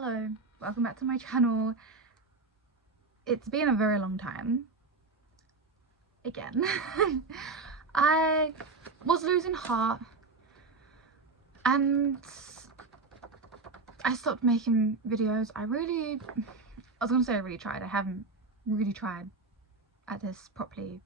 Hello, welcome back to my channel. It's been a very long time. Again. I was losing heart and I stopped making videos. I was gonna say I really tried. I haven't really tried at this properly,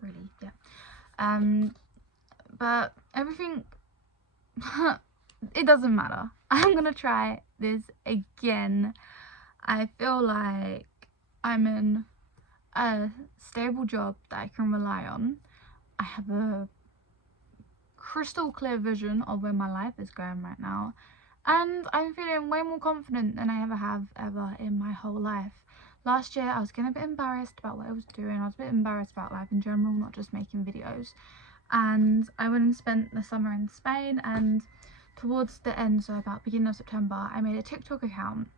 really, yeah. But everything it doesn't matter. I'm gonna try this again. I feel like I'm in a stable job that I can rely on. I have a crystal clear vision of where my life is going right now, and I'm feeling way more confident than I have ever in my whole life. Last year I was getting a bit embarrassed about what I was doing. I was a bit embarrassed about life in general, not just making videos, and I went and spent the summer in Spain, and towards the end, so about beginning of September, I made a TikTok account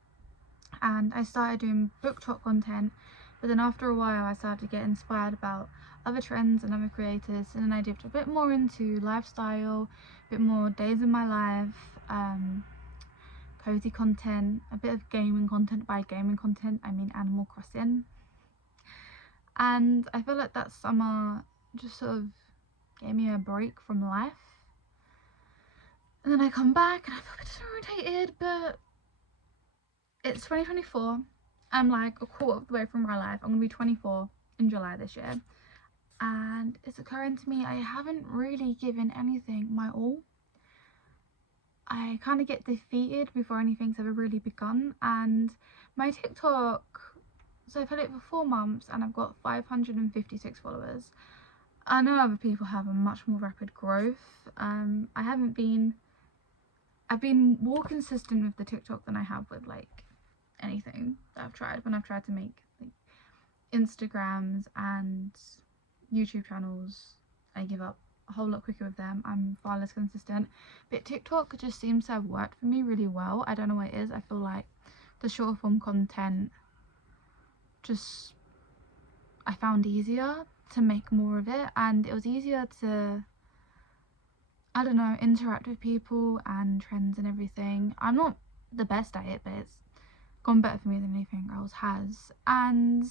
and I started doing book talk content. But then after a while I started to get inspired about other trends and other creators, and then I dipped a bit more into lifestyle, a bit more days in my life, cozy content, a bit of gaming content. By gaming content I mean Animal Crossing. And I feel like that summer just sort of gave me a break from life. And then I come back and I feel a bit disorientated, but it's 2024. I'm like a quarter of the way from my life. I'm gonna be 24 in July this year, and it's occurring to me I haven't really given anything my all. I kind of get defeated before anything's ever really begun. And my TikTok, so I've had it for 4 months and I've got 556 followers. I know other people have a much more rapid growth. I've been more consistent with the TikTok than I have with like anything that I've tried. When I've tried to make like Instagrams and YouTube channels, I give up a whole lot quicker with them. I'm far less consistent, but TikTok just seems to have worked for me really well. I don't know what it is. I feel like the short form content just I found easier to make more of it, and it was easier to, I don't know, interact with people and trends and everything. I'm not the best at it, but it's gone better for me than anything else has. And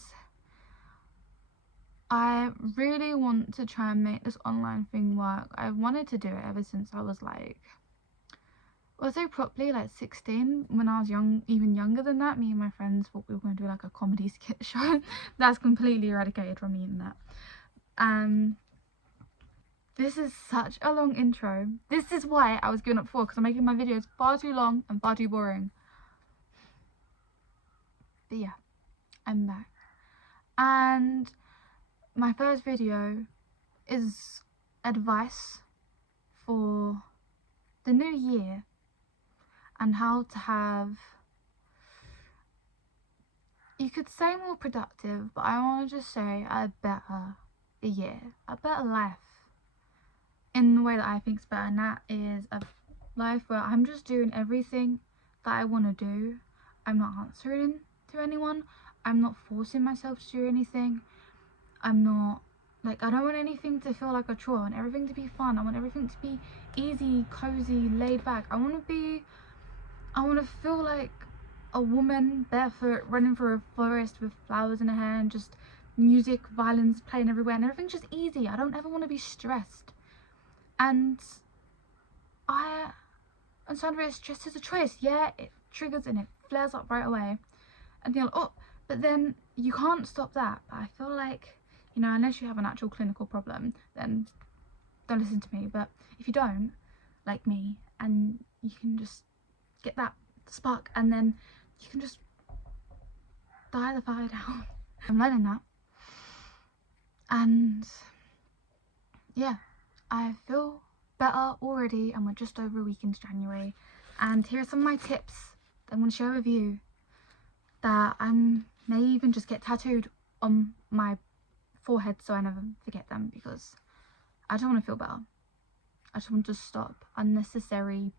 I really want to try and make this online thing work. I've wanted to do it ever since I was like, well, say properly like 16. When I was young, even younger than that, me and my friends thought we were going to do like a comedy skit show. That's completely eradicated from the internet. This is such a long intro. This is why I was giving up before, because I'm making my videos far too long and far too boring. But yeah, I'm back, and my first video is advice for the new year and how to have, you could say more productive, but I want to just say a better year, a better life, in the way that I think is better, and that is a life where I'm just doing everything that I want to do. I'm not answering to anyone. I'm not forcing myself to do anything. I'm not like, I don't want anything to feel like a chore. I want everything to be fun. I want everything to be easy, cozy, laid back. I want to feel like a woman barefoot running through a forest with flowers in her hair and just music, violins playing everywhere, and everything's just easy. I don't ever want to be stressed. And I understand that stress is a choice. Yeah, it triggers and it flares up right away, and you're like, oh, but then you can't stop that. But I feel like, you know, unless you have an actual clinical problem, then don't listen to me. But if you don't, like me, and you can just get that spark, and then you can just die the fire down. I'm learning that, and yeah, I feel better already, and we're just over a week into January. And here are some of my tips that I'm going to share with you that I may even just get tattooed on my forehead so I never forget them, because I just want to feel better. I just want to stop unnecessary.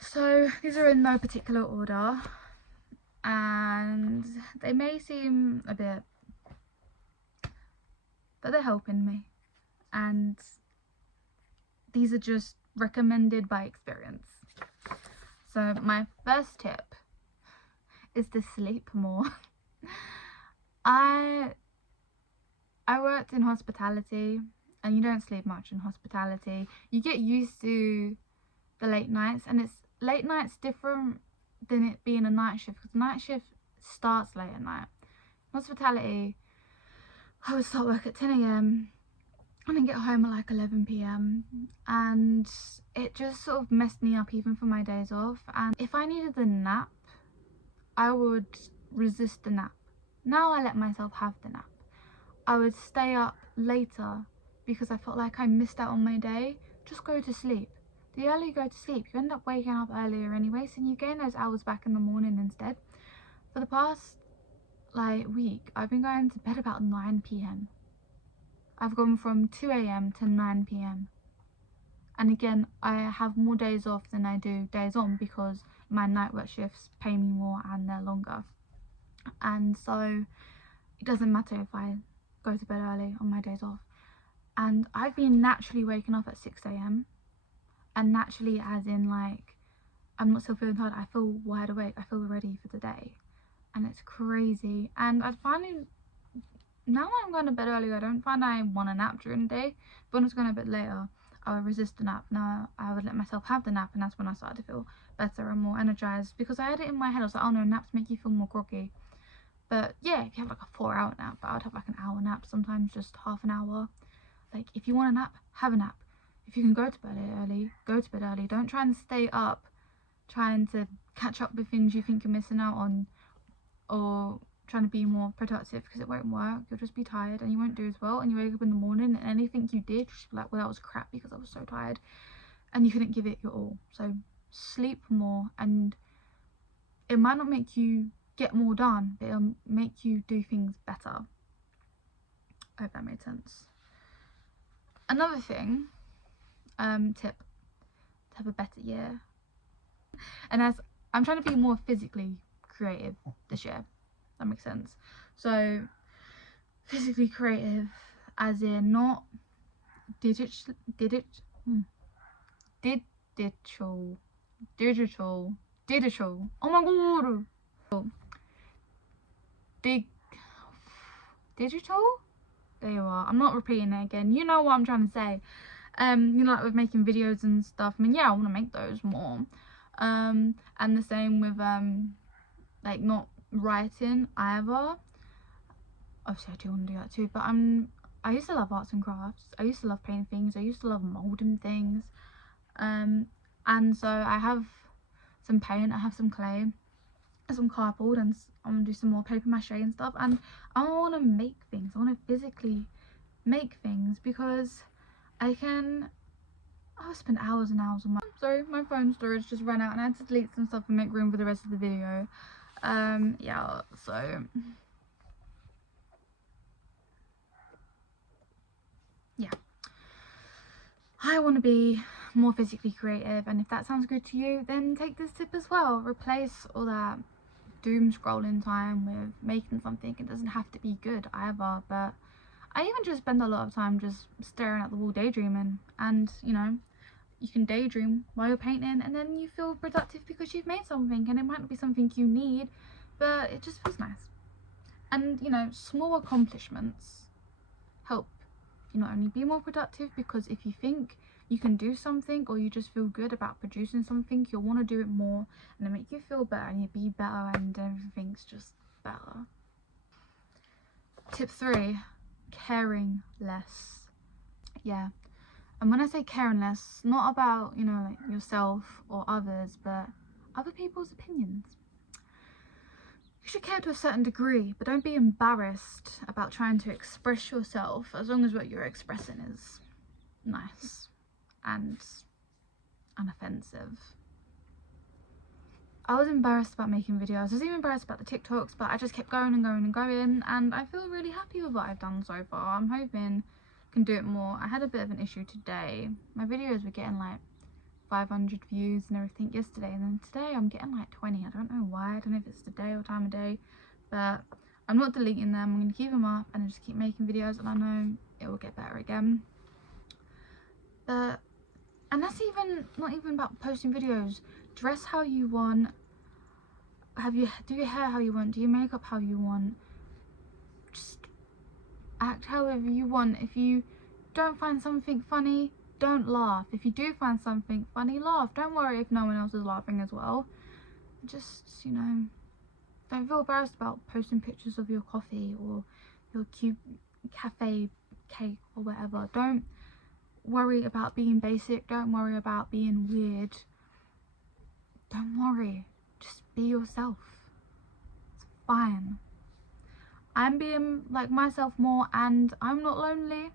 So these are in no particular order, and they may seem a bit, but they're helping me, and these are just recommended by experience. So my first tip is to sleep more. I worked in hospitality, and you don't sleep much in hospitality. You get used to the late nights, and it's late nights different than it being a night shift, because night shift starts late at night. Hospitality, I would start work at 10 a.m. and then get home at like 11 p.m. and it just sort of messed me up even for my days off. And if I needed a nap, I would resist the nap. Now I let myself have the nap. I would stay up later because I felt like I missed out on my day. Just go to sleep. The earlier you go to sleep, you end up waking up earlier anyway, so you gain those hours back in the morning instead. For the past like week, I've been going to bed about 9 p.m. I've gone from 2 a.m. to 9 p.m. And again, I have more days off than I do days on because my night work shifts pay me more and they're longer. And so it doesn't matter if I go to bed early on my days off. And I've been naturally waking up at 6 a.m. and naturally as in like, I'm not still feeling tired, I feel wide awake, I feel ready for the day. And it's crazy. And I finally, now I'm going to bed early, I don't find I want a nap during the day. But when I was going a bit later, I would resist the nap. Now I would let myself have the nap, and that's when I started to feel better and more energized, because I had it in my head, I was like, oh no, naps make you feel more groggy. But yeah, if you have like a 4-hour nap, but I would have like an hour nap, sometimes just half an hour. Like, if you want a nap, have a nap. If you can go to bed early, go to bed early. Don't try and stay up trying to catch up with things you think you're missing out on, or trying to be more productive, because it won't work. You'll just be tired and you won't do as well, and you wake up in the morning and anything you did, just be like, well, that was crap because I was so tired and you couldn't give it your all. So sleep more, and it might not make you get more done, but it'll make you do things better. I hope that made sense. Another thing, tip to have a better year, and as I'm trying to be more physically creative this year, that makes sense. So physically creative as in not digital, oh my god, digital, there you are, I'm not repeating it again, you know what I'm trying to say. You know, like with making videos and stuff, I mean, yeah, I want to make those more, and the same with like not writing either. Obviously I do want to do that too, but I used to love arts and crafts. I used to love painting things, I used to love moulding things, and so I have some paint, I have some clay, some cardboard, and I'm gonna do some more paper mache and stuff, and I want to make things. I want to physically make things because I'll spend hours and hours on my, sorry, my phone storage just ran out and I had to delete some stuff and make room for the rest of the video. Yeah, so yeah, I want to be more physically creative, and if that sounds good to you, then take this tip as well. Replace all that doom scrolling time with making something. It doesn't have to be good either, but I even just spend a lot of time just staring at the wall daydreaming, and you know, you can daydream while you're painting and then you feel productive because you've made something, and it might not be something you need, but it just feels nice. And you know, small accomplishments help you not only be more productive, because if you think you can do something or you just feel good about producing something, you'll want to do it more, and it'll make you feel better and you'll be better and everything's just better. Tip 3, caring less. Yeah, and when I say caring less, not about, you know, like yourself or others, but other people's opinions. You should care to a certain degree, but don't be embarrassed about trying to express yourself, as long as what you're expressing is nice and unoffensive. I was embarrassed about making videos. I was even embarrassed about the TikToks, but I just kept going and going and going, and I feel really happy with what I've done so far. I'm hoping I can do it more. I had a bit of an issue today. My videos were getting like 500 views and everything yesterday, and then today I'm getting like 20. I don't know why. I don't know if it's the day or time of day, but I'm not deleting them. I'm going to keep them up and just keep making videos, and I know it will get better again. But, and that's even not even about posting videos, Dress how you want. Do your hair how you want. Do your makeup how you want. Just act however you want. If you don't find something funny, don't laugh. If you do find something funny, laugh. Don't worry if no one else is laughing as well. Just, you know, don't feel embarrassed about posting pictures of your coffee or your cute cafe cake or whatever. Don't worry about being basic. Don't worry about being weird. Don't worry. Just be yourself. It's fine. I'm being like myself more, and I'm not lonely.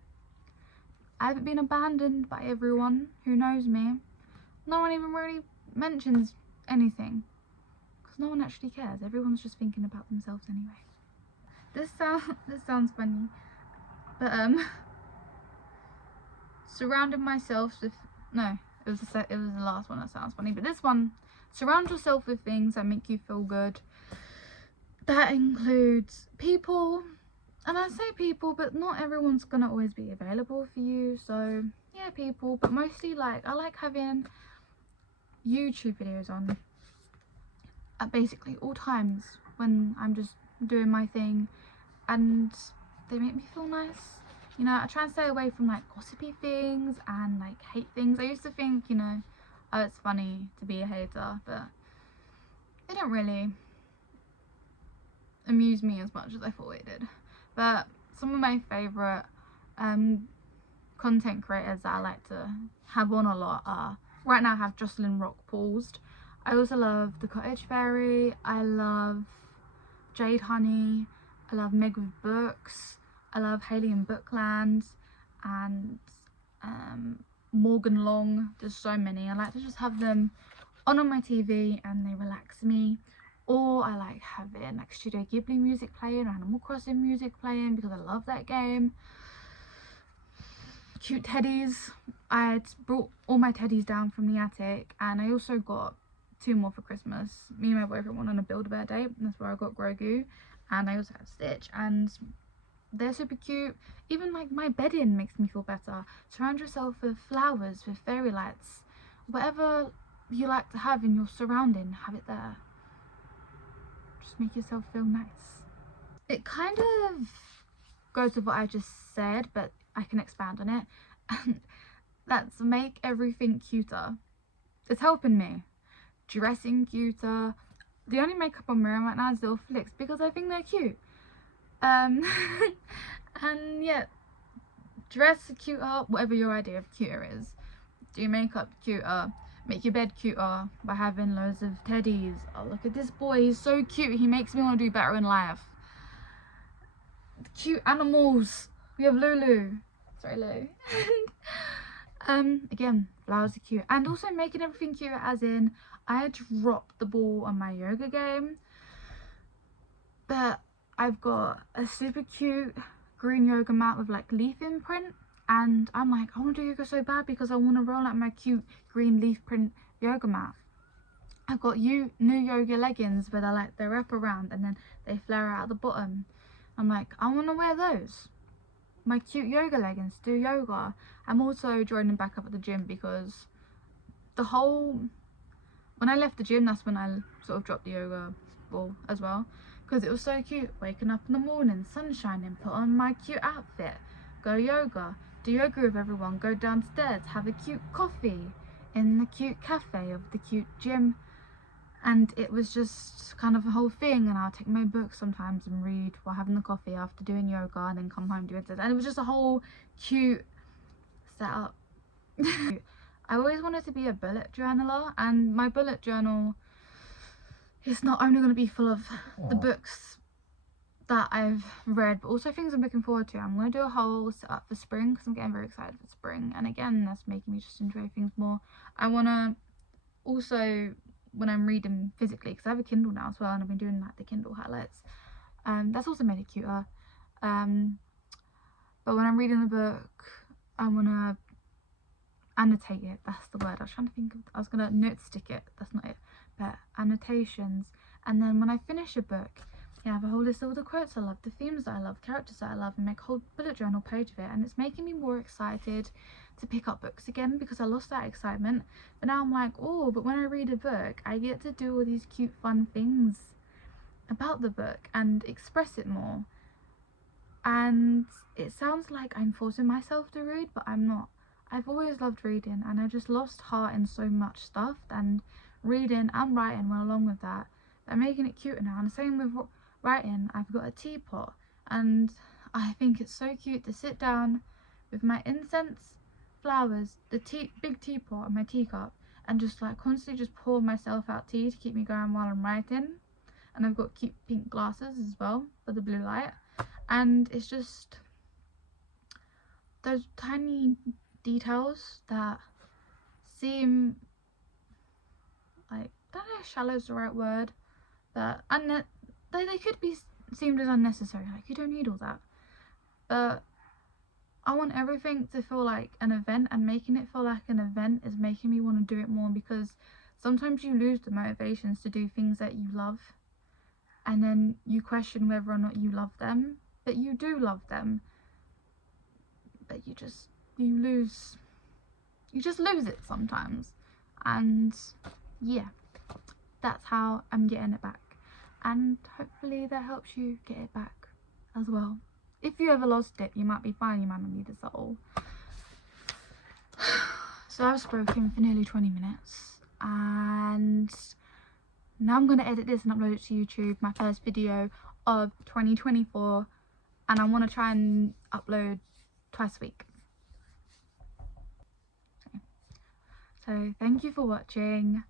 I haven't been abandoned by everyone who knows me. No one even really mentions anything, because no one actually cares. Everyone's just thinking about themselves anyway. This sounds funny, but surrounding myself with, no, it was the last one that sounds funny, but this one, surround yourself with things that make you feel good. That includes people, and I say people, but not everyone's gonna always be available for you. So yeah, people, but mostly like I like having YouTube videos on at basically all times when I'm just doing my thing, and they make me feel nice. You know, I try and stay away from like gossipy things and like hate things. I used to think, you know, oh, it's funny to be a hater, but it don't really amuse me as much as I thought it did. But some of my favourite content creators that I like to have on a lot are, right now I have Jocelyn Rock paused. I also love The Cottage Fairy. I love Jade Honey. I love Meg with Books. I love Hayley in Bookland, and Morgan Long. There's so many. I like to just have them on my TV and they relax me. Or I like having like Studio Ghibli music playing or Animal Crossing music playing because I love that game. Cute teddies. I brought all my teddies down from the attic, and I also got 2 more for Christmas. Me and my boyfriend went on a Build-A-Bear date, and that's where I got Grogu, and I also have Stitch, and they're super cute. Even like my bedding makes me feel better. Surround yourself with flowers, with fairy lights, whatever you like to have in your surrounding, have it there. Just make yourself feel nice. It kind of goes with what I just said, but I can expand on it. And that's make everything cuter. It's helping me. Dressing cuter. The only makeup I'm wearing right now is Little Flicks because I think they're cute. And yeah, dress cuter, whatever your idea of cuter is. Do your makeup cuter. Make your bed cuter by having loads of teddies. Oh, look at this boy, he's so cute. He makes me want to do better in life. Cute animals. We have Lulu. Sorry, Lou. Again, flowers are cute. And also making everything cute, as in, I dropped the ball on my yoga game. But I've got a super cute green yoga mat with like leaf imprint. And I'm like, I want to do yoga so bad because I want to roll out my cute green leaf print yoga mat. I've got new yoga leggings where they're like, they wrap around and then they flare out at the bottom. I'm like, I want to wear those. My cute yoga leggings to do yoga. I'm also joining back up at the gym because when I left the gym, that's when I sort of dropped the yoga ball as well. Because it was so cute. Waking up in the morning, sun shining, put on my cute outfit, go yoga, do yoga with everyone, go downstairs, have a cute coffee in the cute cafe of the cute gym. And it was just kind of a whole thing, and I'll take my book sometimes and read while having the coffee after doing yoga, and then come home do it. And it was just a whole cute setup. I always wanted to be a bullet journaler, and my bullet journal is not only going to be full of the books that I've read, but also things I'm looking forward to. I'm going to do a whole setup for spring because I'm getting very excited for spring, and again, that's making me just enjoy things more. I want to also, when I'm reading physically, because I have a Kindle now as well, and I've been doing like the Kindle highlights, that's also made it cuter. But when I'm reading the book, I want to annotate it. That's the word I was trying to think of. I was gonna note stick it, that's not it, but annotations. And then when I finish a book, I have a whole list of all the quotes I love, the themes that I love, characters that I love, and make a whole bullet journal page of it. And it's making me more excited to pick up books again, because I lost that excitement. But now I'm like, oh, but when I read a book, I get to do all these cute fun things about the book and express it more. And it sounds like I'm forcing myself to read, but I'm not. I've always loved reading, and I just lost heart in so much stuff, and reading and writing went along with that. They're making it cuter now, and the same with writing. I've got a teapot, and I think it's so cute to sit down with my incense, flowers, the big teapot and my teacup, and just like constantly just pour myself out tea to keep me going while I'm writing. And I've got cute pink glasses as well for the blue light. And it's just those tiny details that seem like, I don't know if shallow is the right word, but they could be seemed as unnecessary. Like, you don't need all that. But I want everything to feel like an event, and making it feel like an event is making me want to do it more, because sometimes you lose the motivations to do things that you love, and then you question whether or not you love them. But you do love them, but you just lose it sometimes. And yeah, that's how I'm getting it back, and hopefully that helps you get it back as well. If you ever lost it, you might be fine, you might not need this at all. So I've spoken for nearly 20 minutes, and now I'm going to edit this and upload it to YouTube, my first video of 2024, and I want to try and upload twice a week. So thank you for watching.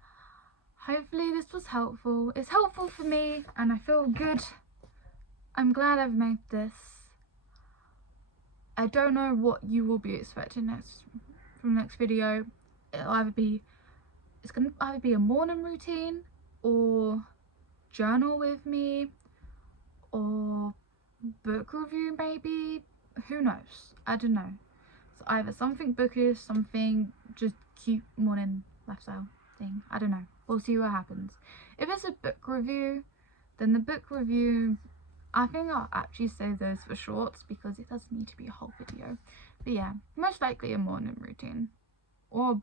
Hopefully this was helpful. It's helpful for me, and I feel good. I'm glad I've made this. I don't know what you will be expecting from the next video. It's going to either be a morning routine, or journal with me, or book review maybe. Who knows? I don't know. So either something bookish, something just cute morning lifestyle thing. I don't know. We'll see what happens. If it's a book review, then the book review, I think I'll actually save those for shorts, because it doesn't need to be a whole video. But yeah, most likely a morning routine or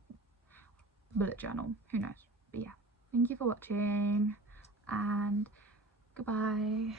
bullet journal. Who knows? But yeah, thank you for watching, and goodbye.